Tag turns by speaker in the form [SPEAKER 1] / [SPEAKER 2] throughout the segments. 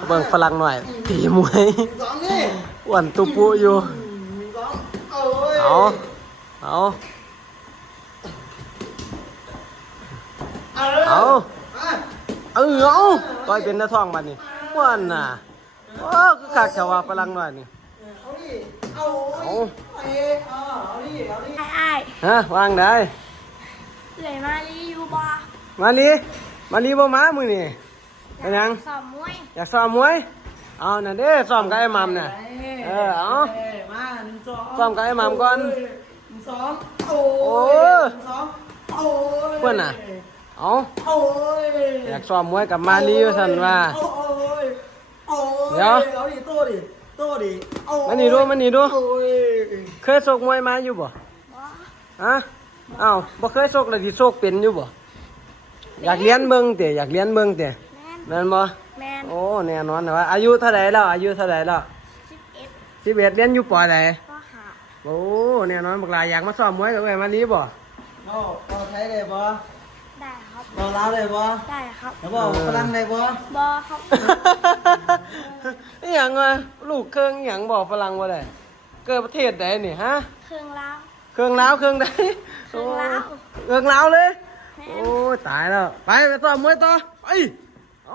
[SPEAKER 1] เบิ่งฝรั่งหน่อยตีมวยอ้วนตุปุอยู่เอาเอาเอาต่อยเป็นหน้าท้องบัดนี้อ้วนน่ะโอ้คือคักแต่ว่าฝรั่งหน่อยนี่เอาฮะวางได้
[SPEAKER 2] เลยมาลีอยู่บ่
[SPEAKER 1] มาลีบ่มามึงนี่เป็นยัง
[SPEAKER 2] ซ้อมมวย
[SPEAKER 1] อยากซ้อมมวยเอานั่นเด้ซ้อมกับไอ้มัมน่ะเอา
[SPEAKER 3] มา
[SPEAKER 1] ซ้อมกับไอ้มัมก่อนโอ้เพื่อนน่ะเอาอยากซ้อมมวยกับมาลีว่าซั่นว่าเดี๋ยวมานี่ดูเคยชกมวยมาอยู่บ่ฮะอ้าวบ่เคยชกแล้วสิชกเป็นอยู่บ่อยากเรียนเบิ่งติแม่นบ่
[SPEAKER 2] แม่น
[SPEAKER 1] โอ้แน่นอนนะว่าอายุเท่าไหร่แล้ว11เรียนอยู่ป.ใด
[SPEAKER 2] ก็หา
[SPEAKER 1] โอ้แน่นอนบักหลายอยากมาซ้อมมวยกับเอ้ยมาลีบ่
[SPEAKER 3] เราใช้ได้บ่
[SPEAKER 2] ได้ครับ
[SPEAKER 3] เราลาวได้บ่
[SPEAKER 2] ได้ครับ
[SPEAKER 3] แล้วบ่ฝรั่งได้บ่
[SPEAKER 2] บ่ครับ
[SPEAKER 1] อีหยังวะลูกเครื่องอีหยังบ่ฝรั่งบ่ได้เกิดประเทศใดนี่ฮะ
[SPEAKER 2] เครื่องลาว
[SPEAKER 1] เครื่องลาวเครื่องใด
[SPEAKER 2] เครื่องลาว
[SPEAKER 1] เครื่องลาวเลยโอ้ตายแล้วไปซ้อมมวยต่อไปเอา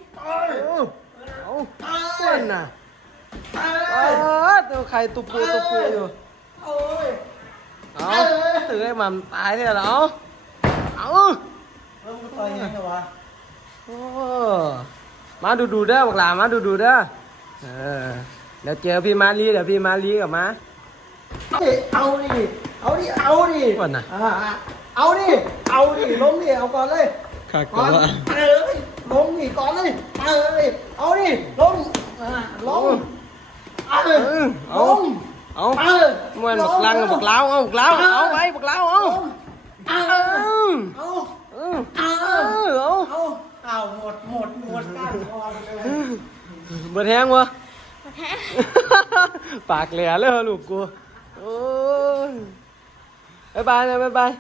[SPEAKER 1] เพื่อนน่ะตัวใครตุปูอยู่เอาถือไอ้มันตายเนี่ยเหรอเอา
[SPEAKER 3] แล้วมึงต่อยยังไงวะ
[SPEAKER 1] โอ้มาดูเด้อบักหลามาดูเด้อเดี๋ยวเจอพี่มาลีกับมา
[SPEAKER 3] เอาดิ
[SPEAKER 1] ก่อนนะ
[SPEAKER 3] เอาดิล้มดิเอาก่อนเลย
[SPEAKER 1] ก่อน
[SPEAKER 3] ล้มดิก่อนเลยเอาดิล้ม
[SPEAKER 1] มวนบักลังบักล้าวเอาไว้บักล้าวเอา
[SPEAKER 3] หมดกันพอเลย
[SPEAKER 1] เบิดแห้งวะปากแหล่เลยลูกกูโอ้ยบายนะบาย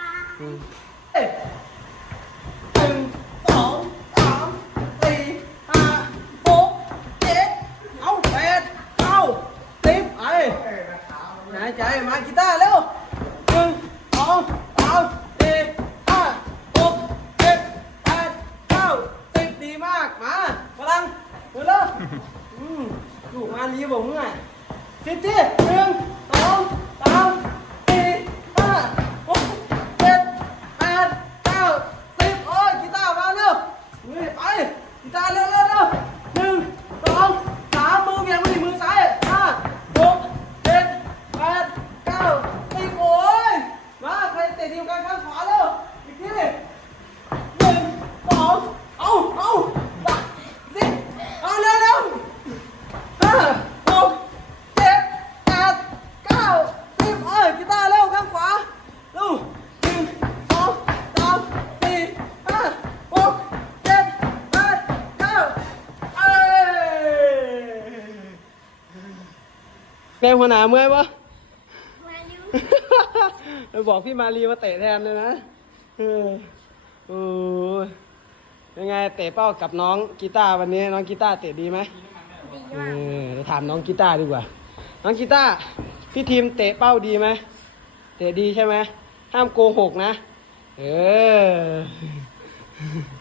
[SPEAKER 3] หายใจมากีตาร์เร็ว1 2 3 4 5 6 7 8 9 10ดีมากมาพลังเร็วลูกมาลีบ่มึงอ่ะ10ที1 2 3 4 5 6 7 8 9 10โอ้ยกีตาร์มาเร็วไปกีตาร์เร็ว1 2 3มือเบี่ยงมือซ้าย5 6 7 8 9 10โอ้ยมาใครเตะทีมกันข้างขวาเร็วอีกที1 2เอา10เอาเร็ว5 6 7 8 9 10กีตาร์เร็วข้างขวาเร็ว1 2 3 4 5 6 7 8 9
[SPEAKER 1] แม่หัวหน้าเมื่อยปะ
[SPEAKER 2] มาอยู่
[SPEAKER 1] ไปบอกพี่มาลีมาเตะแทนเลยนะโอ้ยังไงเตะเป้ากับน้องกีตาร์วันนี้น้องกีตาร์เตะดีไหม
[SPEAKER 2] ดีมาก
[SPEAKER 1] เดี๋ยวถามน้องกีตาร์ดีกว่าน้องกีตาร์พี่ทีมเตะเป้าดีไหมเตะดีใช่ไหมห้ามโกหกนะ